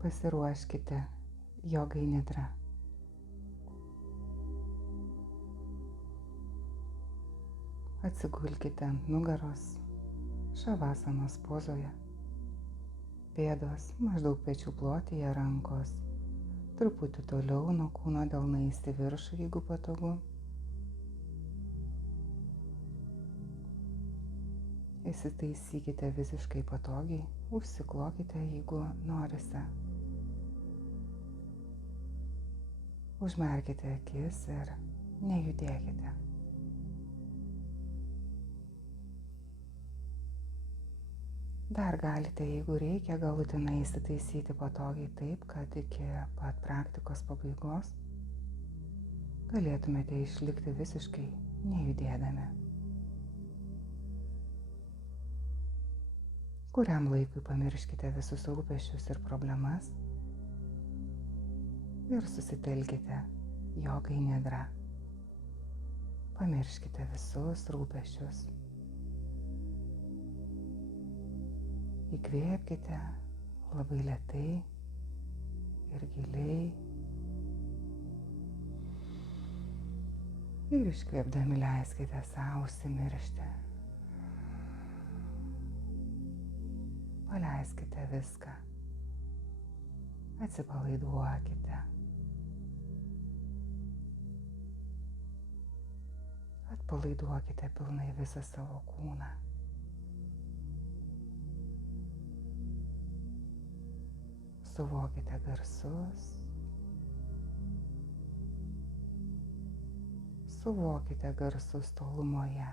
Pasiruoškite jogai nidra. Atsigulkite ant nugaros šavasanos pozoje. Pėdos maždaug pečių plotyje, rankos truputį toliau nuo kūno delnais į viršų, jeigu patogu. Įsitaisykite visiškai patogiai, užsiklokite, jeigu norite. Užmerkite akis ir nejudėkite. Dar galite, jeigu reikia, galutinai įsitaisyti patogiai taip, kad iki pat praktikos pabaigos galėtumėte išlikti visiškai nejudėdami. Kuriam laikui pamirškite visus rūpesčius ir problemas ir susitelkite jogai nidra. Pamirškite visus rūpesčius. Įkvėpkite labai lėtai ir giliai ir iškvėpdami leiskite savo užsimiršti. Paleiskite viską. Atsipalaiduokite. Atpalaiduokite pilnai visą savo kūną. Suvokite garsus. Suvokite garsus tolumoje,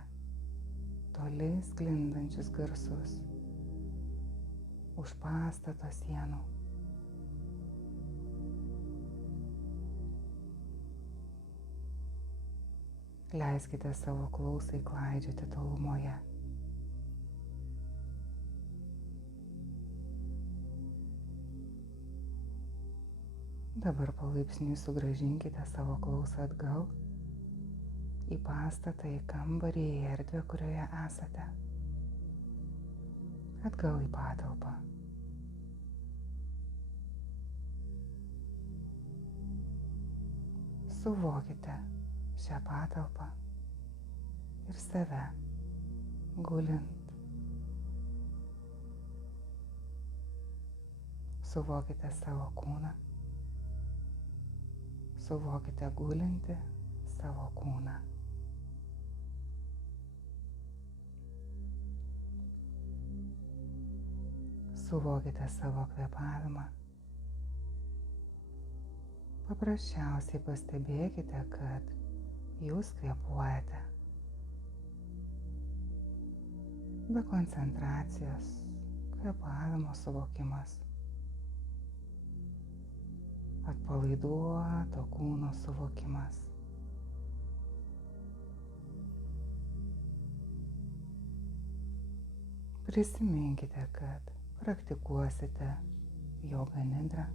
toli sklindančius garsus, už pastato sienų. Leiskite savo klausai klaidžioti tolumoje. Dabar palaipsniui sugrąžinkite savo klausą atgal į pastatą, į kambarį, į erdvę, kurioje esate. Atgal į patalpą. Suvokite šią patalpą ir save gulint. Suvokite savo kūną. Suvokite gulinti savo kūną. Suvokite savo kvėpavimą. Paprasčiausiai pastebėkite, kad jūs kvėpuojate. Be koncentracijos, kvėpavimo suvokimas. Atpalaiduoto kūno suvokimas. Prisiminkite, kad praktikuosite jogą nidrą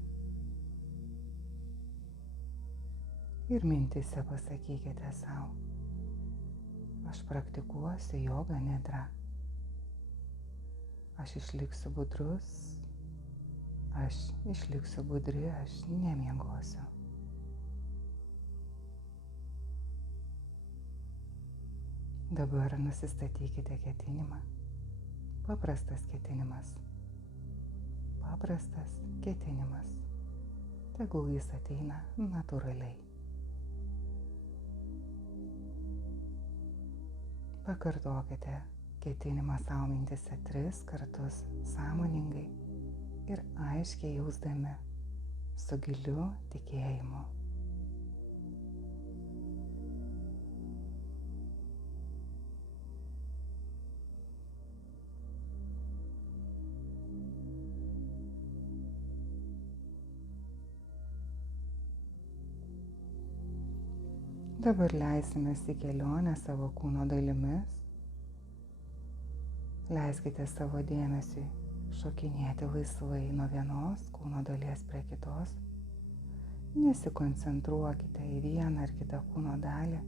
ir mintyse pasakykite sau: aš praktikuosiu jogą nidrą. Aš išliksiu budrus. Aš išliksiu budri, aš nemiegosiu. Dabar nusistatykite ketinimą. Paprastas ketinimas. Paprastas ketinimas. Tegul jis ateina natūraliai. Pakartokite ketinimą savo mintyse 3 kartus sąmoningai ir aiškiai jausdami su giliu tikėjimu. Dabar leisimės į kelionę savo kūno dalimis. Leiskite savo dėmesiui šokinėti laisvai nuo vienos kūno dalies prie kitos. Nesikoncentruokite į vieną ar kitą kūno dalį.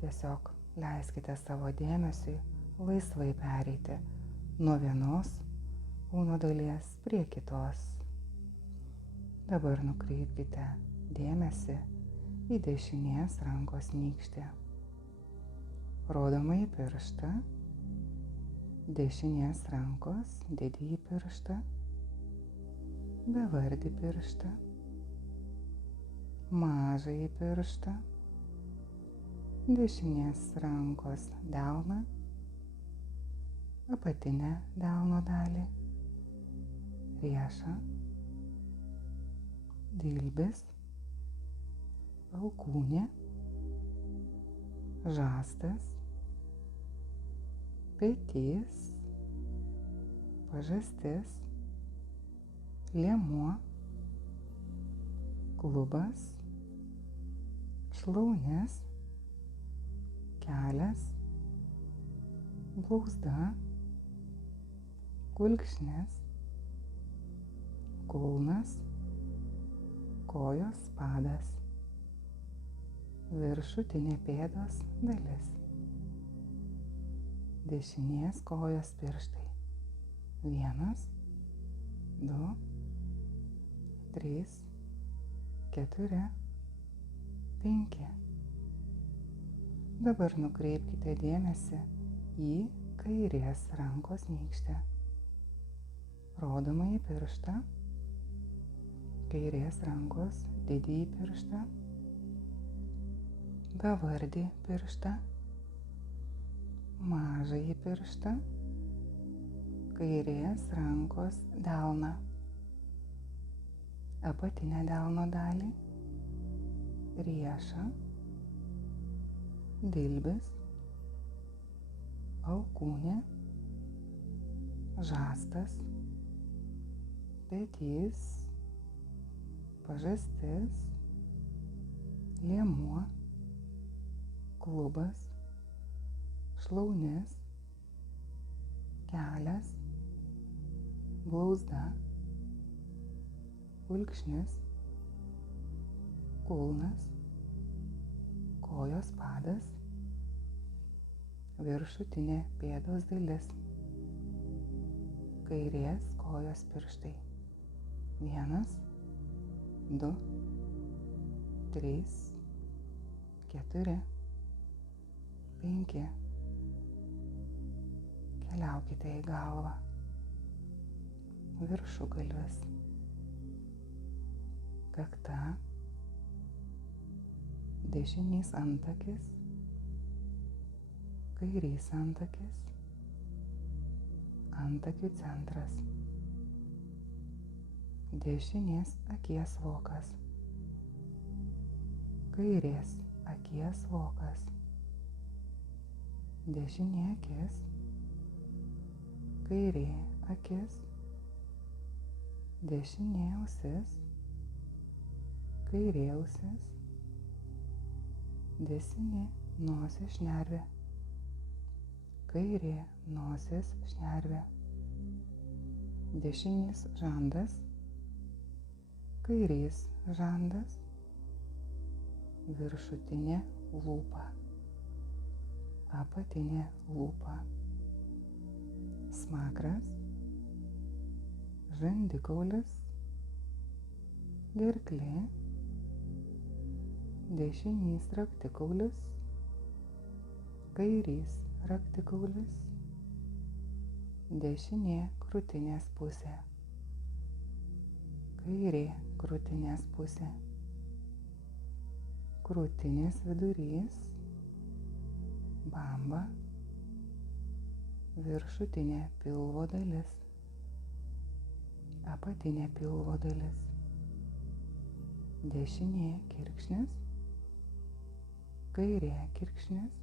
Tiesiog leiskite savo dėmesiui laisvai pereiti nuo vienos kūno dalies prie kitos. Dabar nukreipkite dėmesį į dešinės rankos nykštį. Rodomąjį pirštą, dešinės rankos didįjį pirštą, bevardį pirštą, mažąjį pirštą, dešinės rankos delną, apatinę delno dalį, riešą, dilbis, alkūnė, žastas, petys, pažastis, liemuo, klubas, šlaunės, kelias, blauzda, kulkšnis, kulnas, kojos padas, viršutinė pėdos dalis, dešinės kojos pirštai. 1, 2, 3, 4, 5. Dabar nukreipkite dėmesį į kairės rankos nykštį. Rodomąjį pirštą, kairės rankos didįjį pirštą, bevardį pirštą, mažąjį pirštą, kairės rankos delną, apatinę delno dalį, riešą, dilbis, alkūnė, žastas, petys, pažastis, liemuo, klubas, šlaunės, kelias, blauzda, kulkšnis, kulnas, kojos padas, viršutinė pėdos dalis, kairės kojos pirštai. 1, 2, 3, 4, 5. Keliaukite į galvą, viršugalvis, kakta, dešinys antakis, kairys antakis, antakių centras, dešinės akies vokas, kairės akies vokas, dešinė akis, kairė akis, dešinė ausis, kairė ausis, dešinė nosies šnervė, kairė nosies šnervė, dešinės žandas, kairys žandas, viršutinė lūpa, apatinė lūpa, smakras, žandikaulis, gerklė, dešinys raktikaulis, kairys raktikaulis, dešinė krūtinės pusė, kairė krūtinės pusė, krūtinės vidurys, bamba, viršutinė pilvo dalis, apatinė pilvo dalis, dešinė kirkšnis, kairė kirkšnis,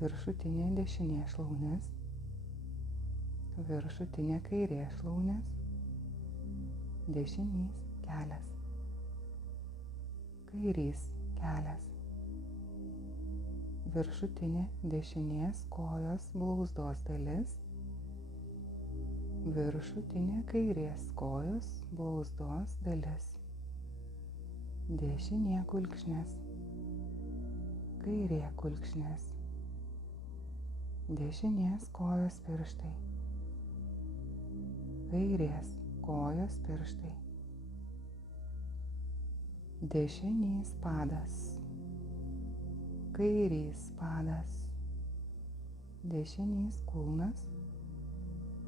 viršutinė dešinė šlaunės, viršutinė kairė šlaunės, dešinys kelias, kairys kelias, viršutinė dešinės kojos blauzdos dalis, viršutinė kairės kojos blauzdos dalis, dešinė kulkšnės, kairė kulkšnės, dešinės kojos pirštai, kairės kojos pirštai, Dešinys padas, kairys padas, dešinys kulnas,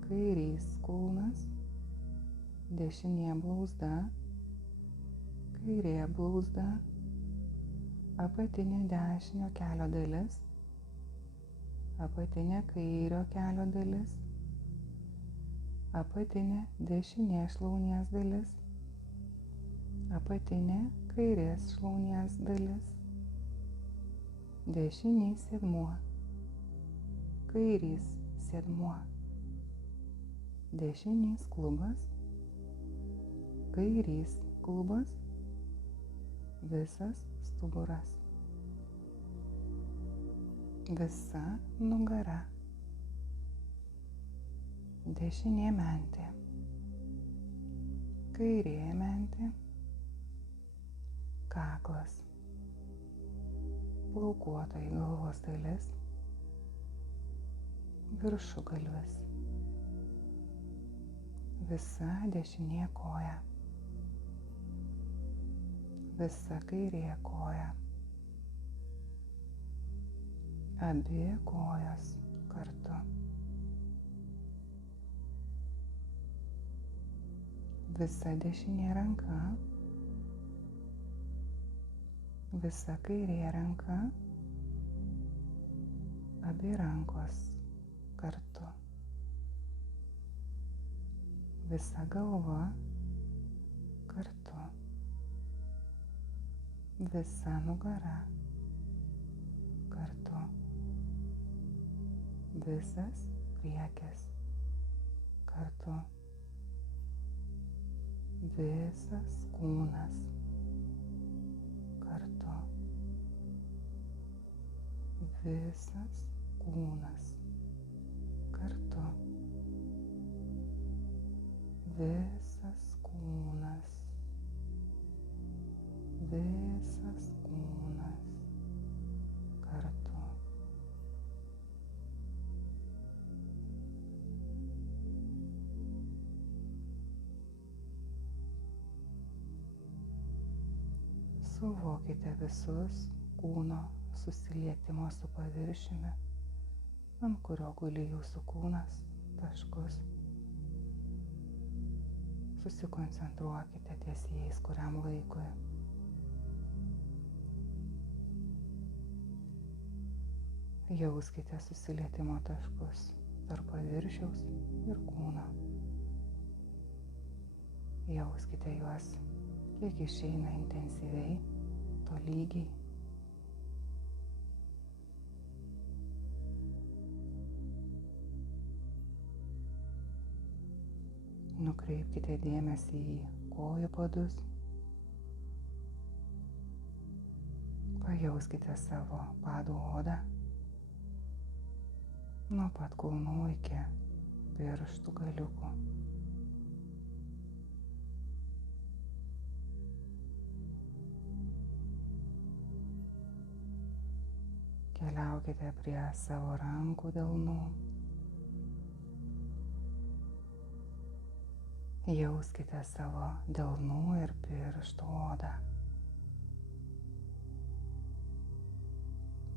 kairys kulnas, dešinė blauzda, kairė blauzda, apatinė dešinio kelio dalis, apatinė kairio kelio dalis, apatinė dešinės šlaunies dalis, apatinė kairės šlaunies dalis, dešinys sėdmuo, kairys sėdmuo, dešinys klubas, kairys klubas, visas stuburas, visa nugara, dešinė mentė, kairė mentė, kaklas, plaukuotoji galvos dalis, viršugalvis, visa dešinė koja, visa kairė koja, abi kojos kartu, visa dešinė ranka, visa kairė ranka, abi rankos kartu, visa galva kartu, visa nugara kartu, visas priekis kartu, visas kūnas kartu, visas kūnas kartu, visas kūnas, visas kūnas kartu. Suvokite visus kūno susilietimo su paviršiumi, ant kurio guli jūsų kūnas, taškus. Susikoncentruokite ties jais kuriam laikui. Jauskite susilietimo taškus tarp paviršiaus ir kūno. Jauskite juos, kiek išeina intensyviai, tolygiai. Nukreipkite dėmesį į kojų padus. Pajauskite savo padų odą nuo pat kulnų iki pirštų galiukų. Keliaukite prie savo rankų delnų. Jauskite savo delnų ir pirštų odą.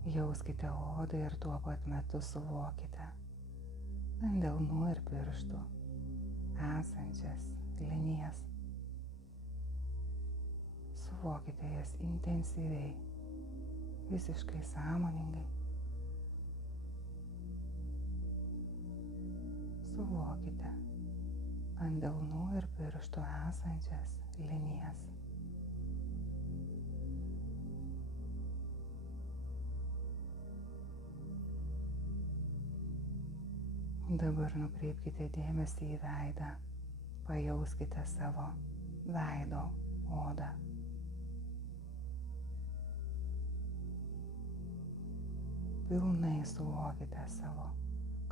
Jauskite odą ir tuo pat metu suvokite ant delnų ir pirštų esančias linijas. Suvokite jas intensyviai, visiškai sąmoningai. Suvokite ant delnų ir pirštų esančias linijas. Dabar nukreipkite dėmesį į veidą. Pajauskite savo veido odą. Pilnai suvokite savo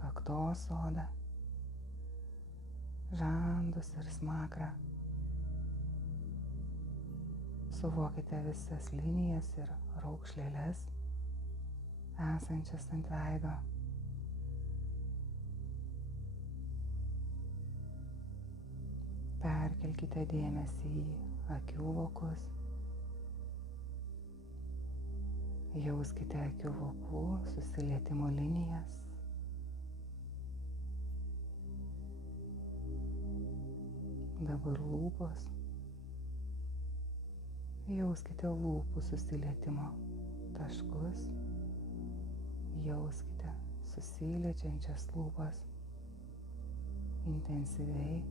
kaktos odą, žandus ir smakrą. Suvokite visas linijas ir raukšlėles esančias ant veido. Perkelkite dėmesį į akių vokus, Jauskite akių vokų susilietimo linijas. Dabar lūpos. Jauskite lūpų susilietimo taškus. Jauskite susiliečiančias lūpas intensyviai.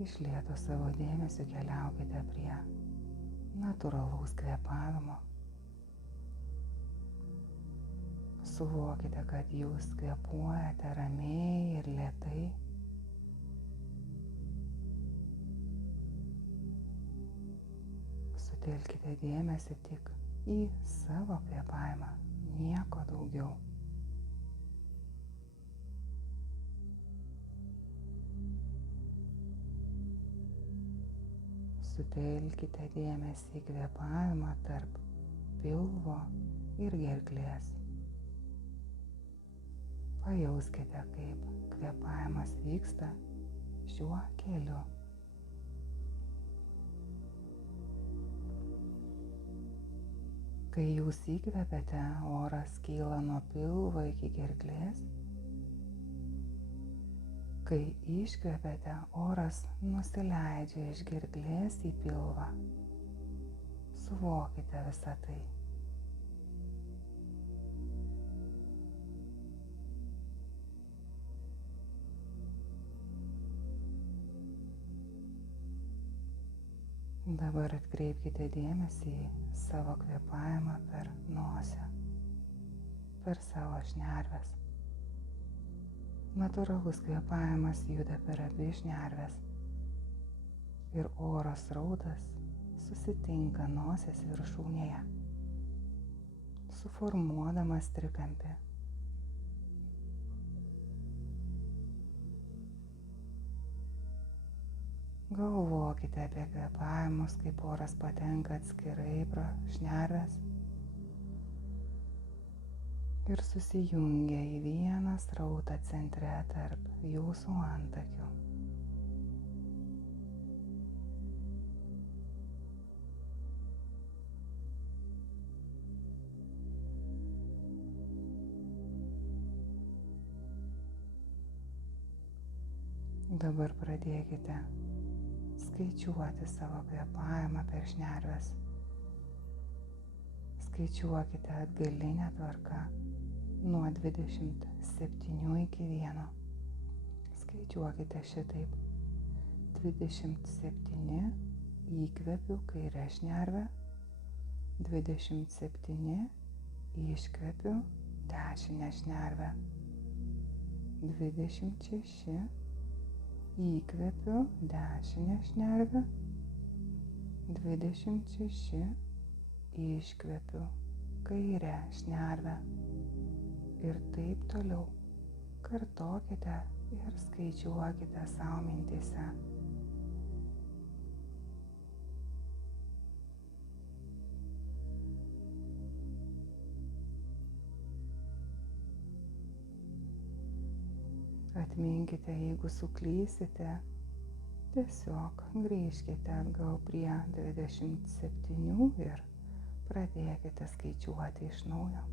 Iš lėto savo dėmesio keliaukite prie natūralaus kvėpavimo. Suvokite, kad jūs kvėpuojate ramiai ir lėtai. Sutelkite dėmesį tik į savo kvėpavimą, nieko daugiau. Sutelkite dėmesį į kvėpavimą tarp pilvo ir gerklės. Pajauskite, kaip kvėpavimas vyksta šiuo keliu. Kai jūs įkvepiate, oras kyla nuo pilvo iki gerklės. Kai iškvepiate, oras nusileidžia iš gerklės į pilvą. Suvokite visą tai. Dabar atkreipkite dėmesį į savo kvėpavimą per nosį, per savo šnerves. Natūralus kvėpavimas juda per abi šnerves ir oro srautas susitinka nosies viršūnėje, suformuodamas trikampį. Galvokite apie kvėpavimus, kaip oras patenka atskirai pro šnerves ir susijungia į vieną srautą centre tarp jūsų antakių. Dabar pradėkite skaičiuoti savo kvėpavimą per šnerves. Skaičiuokite atgalinę tvarką nuo 27 iki 1. Skaičiuokite šitaip. 27 įkvepiu kairę šnervę, 27 iškvepiu dešinę šnervę, 26 įkvepiu dešinę šnervę, 26 iškvepiu kairę šnervę ir taip toliau. Kartokite ir skaičiuokite savo mintyse. Atminkite, jeigu suklysite, tiesiog grįžkite atgal prie 27 ir pradėkite skaičiuoti iš naujo.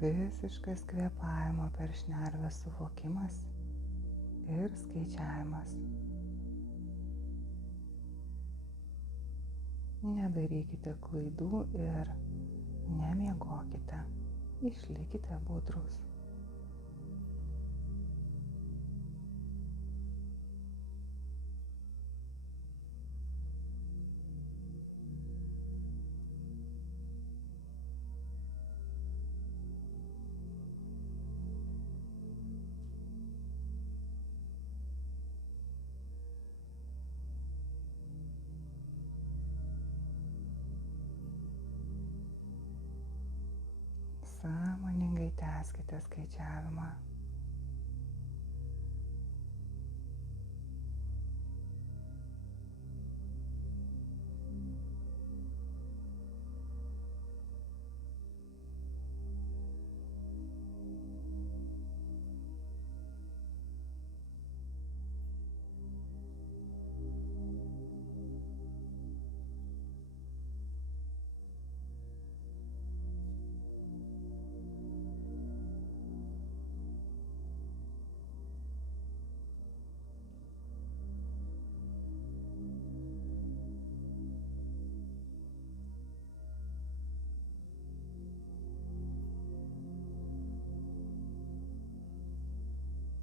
Visiškas kvėpavimo per šnervę suvokimas ir skaičiavimas. Nedarykite klaidų ir nemiegokite. Išlikite budrūs. Sąmoningai tęskite skaičiavimą.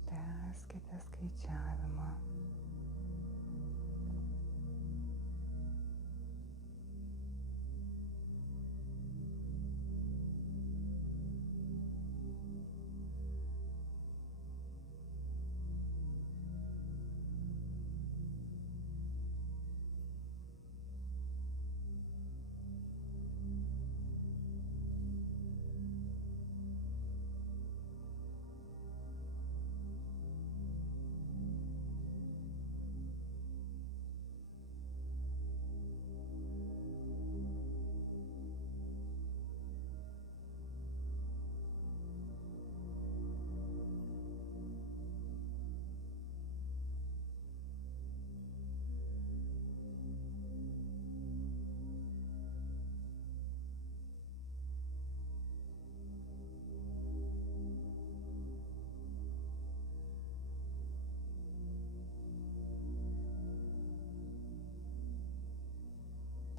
Tęskite skaičiavimą.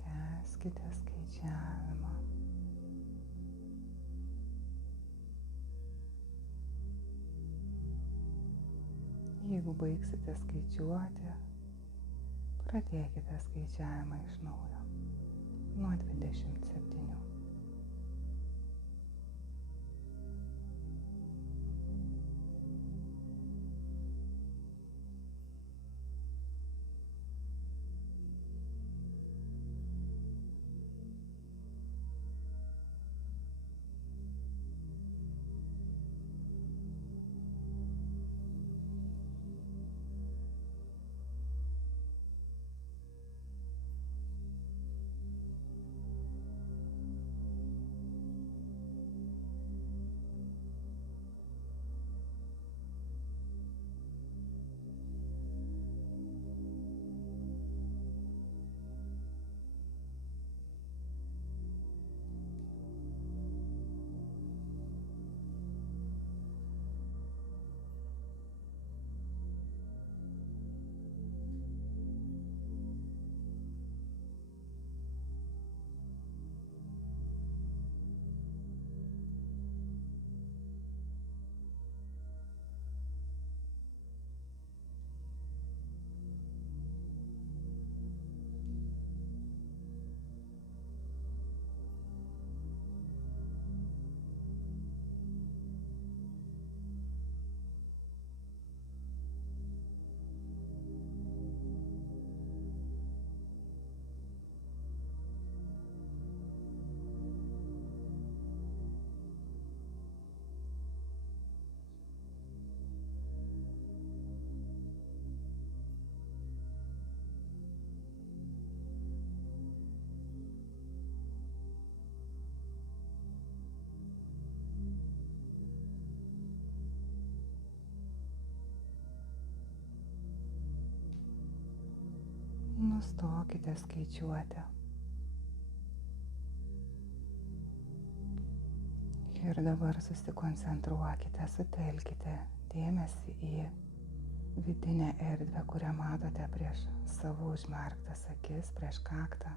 Tęskite skaičiavimą. Jeigu baigsite skaičiuoti, pradėkite skaičiavimą iš naujo nuo 27. Nustokite skaičiuoti. Ir dabar susikoncentruokite, sutelkite dėmesį į vidinę erdvę, kurią matote prieš savo užmerktas akis, prieš kaktą.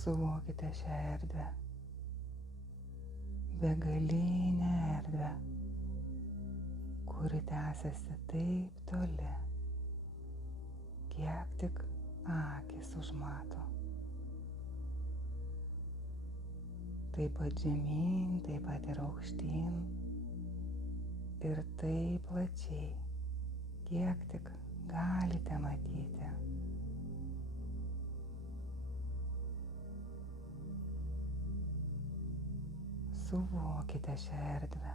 Suvokite šią erdvę, begalinę erdvę, kuri tęsiasi taip toli, kiek tik akis užmato. Taip pat žemyn, taip pat ir aukštyn ir taip plačiai, kiek tik galite matyti. Suvokite šią erdvę.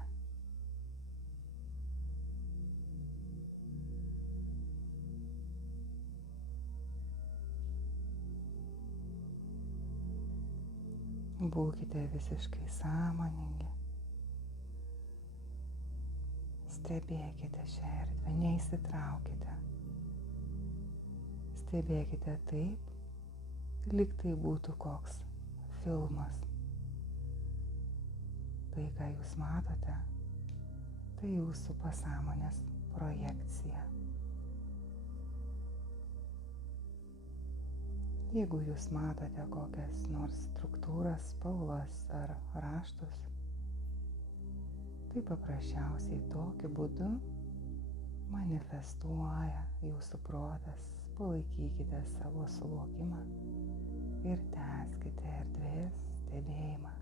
Būkite visiškai sąmoningi. Stebėkite šią erdvę, neįsitraukite. Stebėkite taip, lyg tai būtų koks filmas. Tai, ką jūs matote, tai jūsų pasąmonės projekcija. Jeigu jūs matote kokias nors struktūras, spalvas ar raštus, tai paprasčiausiai tokiu būdu manifestuoja jūsų protas. Palaikykite savo suvokimą ir tęskite erdvės stebėjimą.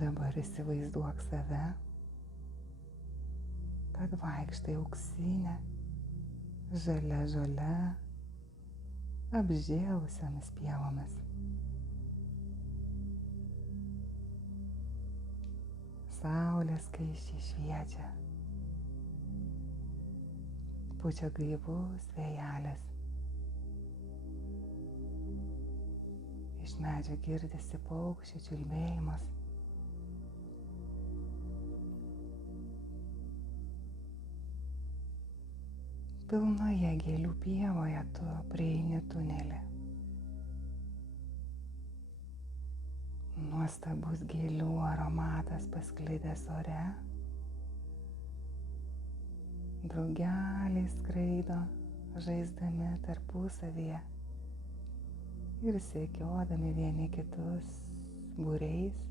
Dabar įsivaizduok save, kad vaikštai auksinę, žalia žole, apžėlusiamis pievomis. Saulė skaisčiai šviečia, pučia gaivus vėjelis. Iš medžio girdisi paukščių čiulbėjimas. Pilnoje gėlių pievoje tu prieini tunelį. Nuostabus gėlių aromatas pasklidęs ore. Drugeliai skraido, žaisdami tarpusavyje ir sekiodami vieni kitus būriais.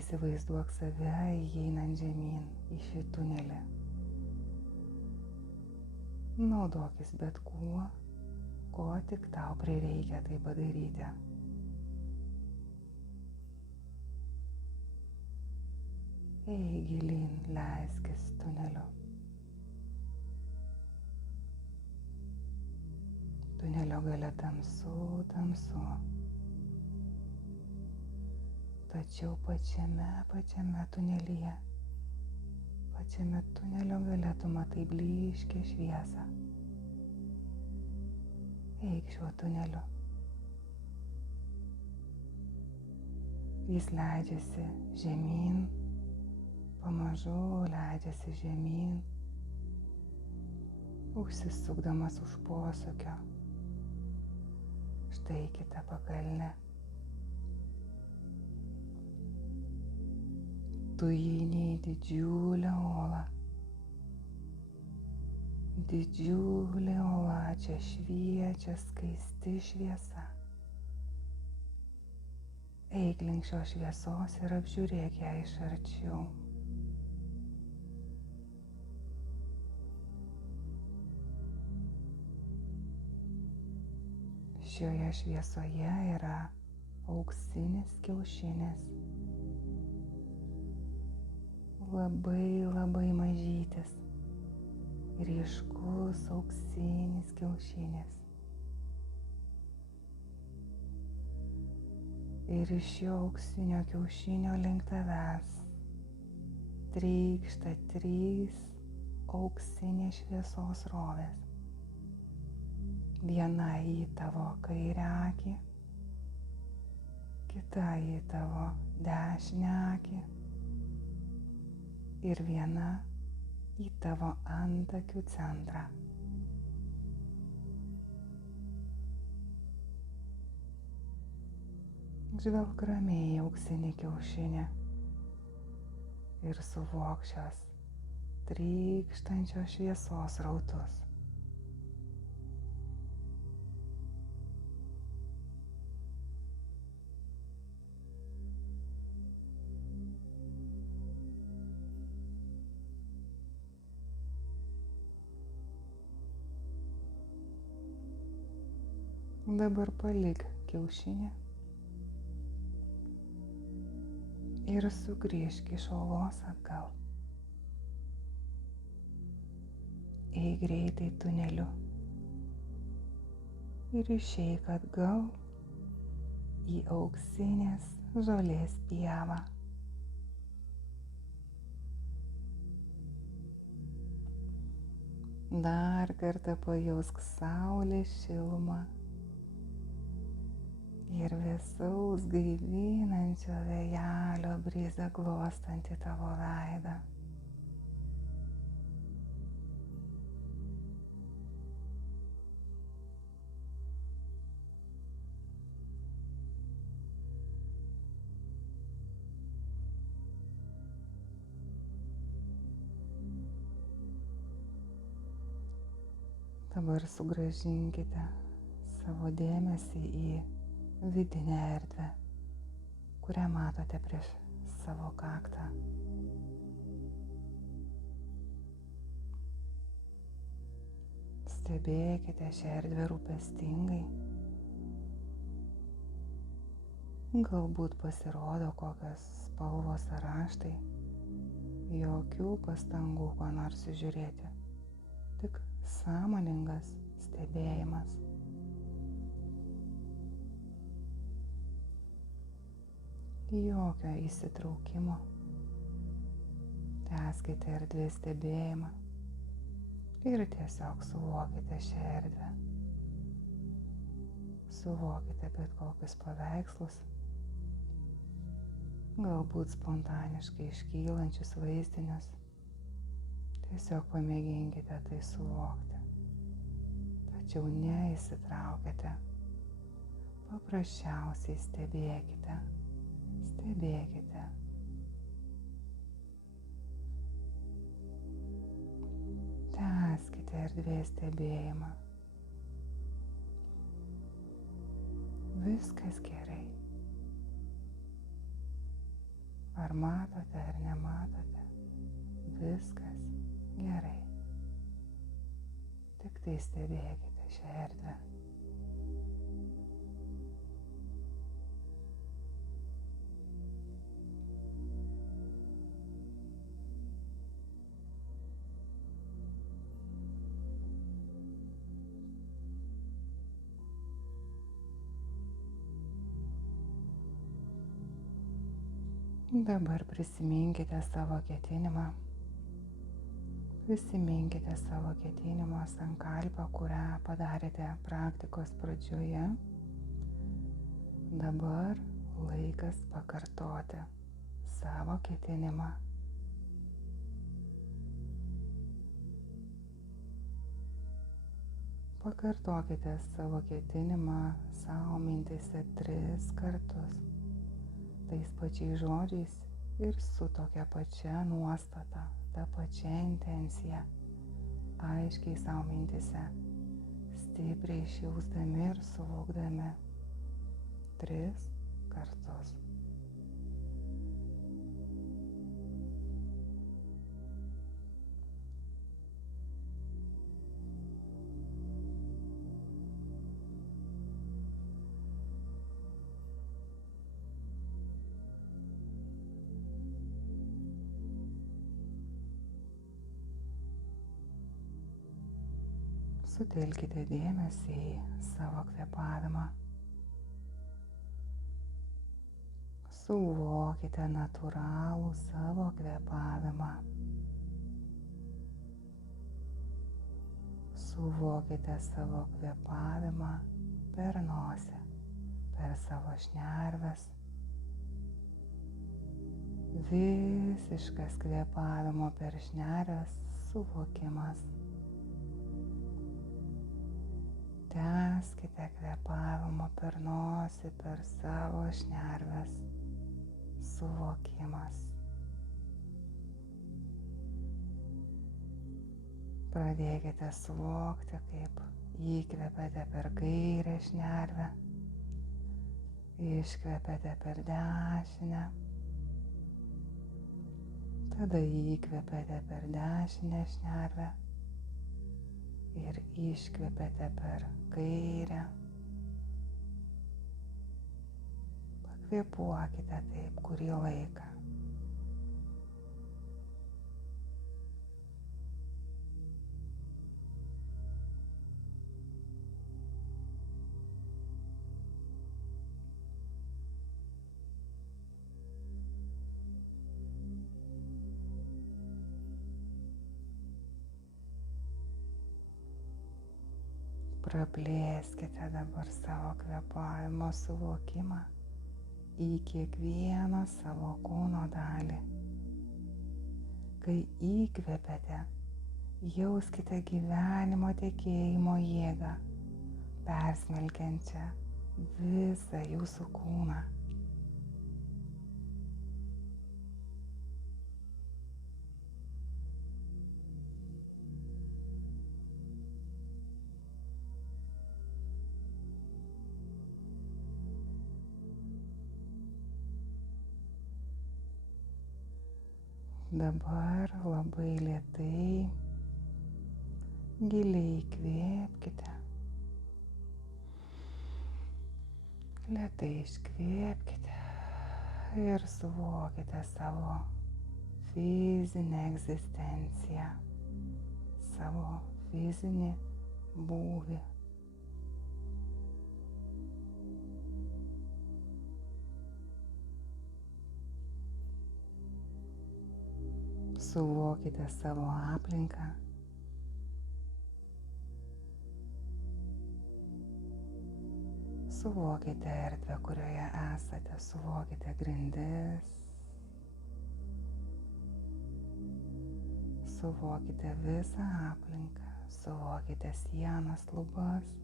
Įsivaizduok save įeinant žemyn į šį tunelį. Naudokis bet kuo, ko tik tau prireikia tai padaryti. Eik gilyn, leiskis tuneliu. Tunelio gale tamsu, tamsu. Tačiau pačiame tunelyje, pačiame tunelio gale tu matai blyškią šviesą. Eik šiuo tuneliu. Jis leidžiasi žemyn, pamažu leidžiasi žemyn, užsisukdamas už posūkio. Štai kita pakalnė. Tu įeini į didžiulę olą. Didžiulė ola, čia šviečia skaisti šviesa. Eik link šios šviesos ir apžiūrėk ją iš arčiau. Šioje šviesoje yra auksinis kiaušinis. Labai mažytis, ryškus auksinis kiaušinis. Ir iš šio auksinio kiaušinio link tavęs trykšta 3 auksinės šviesos srovės. Viena į tavo kairę akį, kita į tavo dešinę akį ir viena į tavo antakių centrą. Žvelk ramiai į auksinį kiaušinį ir suvok šios trykštančios šviesos srautus. Dabar palik kiaušinį ir sugrįžk iš olos atgal. Eik greitai tuneliu ir išeik atgal į auksinės žolės pievą. Dar kartą pajausk saulės šilumą ir vėsaus gaivinančio vėjelio brizą glostantį tavo veidą. Dabar sugrąžinkite savo dėmesį į vidinę erdvę, kurią matote prieš savo kaktą. Stebėkite šią erdvę rūpestingai. Galbūt pasirodo kokios spalvos ar raštai. Jokių pastangų ko nors žiūrėti. Tik sąmoningas stebėjimas. Jokio įsitraukimo. Tęskite erdvės stebėjimą ir tiesiog suvokite šią erdvę. Suvokite bet kokius paveikslus, galbūt spontaniškai iškylančius vaizdinius. Tiesiog pamėginkite tai suvokti, tačiau neįsitraukite, paprasčiausiai stebėkite. Tęskite erdvės stebėjimą. Viskas gerai. Ar matote, ar nematote, viskas gerai. Tik tai stebėkite šią erdvę. Dabar prisiminkite savo ketinimą. Prisiminkite savo ketinimo sankalpą, kurią padarėte praktikos pradžioje. Dabar laikas pakartoti savo ketinimą. Pakartokite savo ketinimą savo mintyse 3 kartus. Tais pačiais žodžiais ir su tokia pačia nuostata, ta pačia intencija, aiškiai savo mintyse, stipriai išjausdami ir suvokdami 3 kartus. Sutelkite dėmesį į savo kvėpavimą. Suvokite natūralų savo kvėpavimą. Suvokite savo kvėpavimą per nosį, per savo šnerves. Visiškas kvėpavimo per šnerves suvokimas. Tęskite kvėpavimo per nosį, per savo šnerves. Suvokimas. Pradėkite suvokti, kaip įkvepiate per kairę šnervę, iškvepiate per dešinę, tada įkvepiate per dešinę šnervę ir iškvepiate per kairę, Kvėpuokite taip kurį laiką. Praplėskite dabar savo kvėpavimo suvokimą į kiekvieną savo kūno dalį. Kai įkvepiate, jauskite gyvenimo tekėjimo jėgą, persmelkiančią visą jūsų kūną. Dabar labai lėtai, giliai įkvėpkite, lėtai iškvėpkite ir suvokite savo fizinę egzistenciją, savo fizinį būvį. Suvokite savo aplinką. Suvokite erdvę, kurioje esate, suvokite grindis. Suvokite visą aplinką, suvokite sienas, lubas.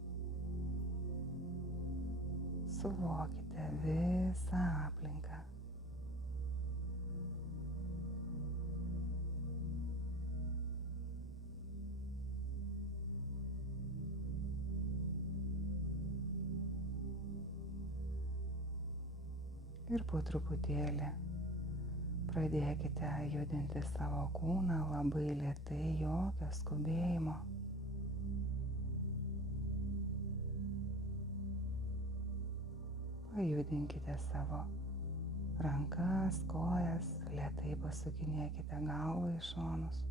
Suvokite visą aplinką. Ir po truputėlį pradėkite judinti savo kūną labai lėtai, jokio skubėjimo. Pajudinkite savo rankas, kojas, lėtai pasukinėkite galvą į šonus.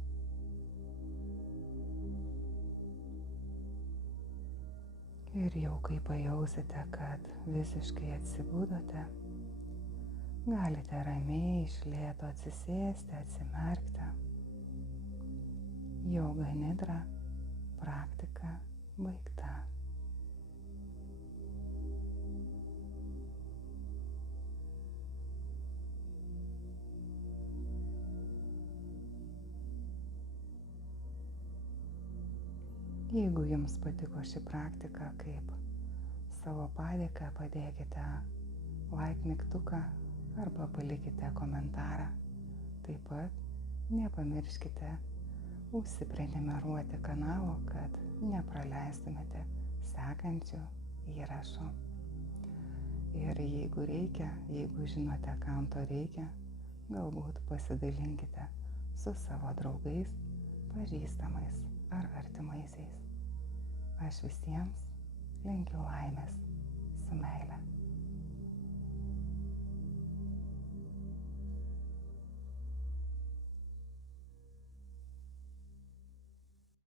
Ir jau kai pajausite, kad visiškai atsibudote, galite ramiai iš lėto atsisėsti, atsimerkti. Joga nidra praktika baigta. Jeigu jums patiko ši praktika, kaip savo padėką padėkite like mygtuką arba palikite komentarą. Taip pat nepamirškite užsiprenumeruoti kanalo, kad nepraleistumėte sekančių įrašų. Ir jeigu reikia, jeigu žinote, kam to reikia, galbūt pasidalinkite su savo draugais, pažįstamais ar artimaisiais. Aš visiems linkiu laimės su meile.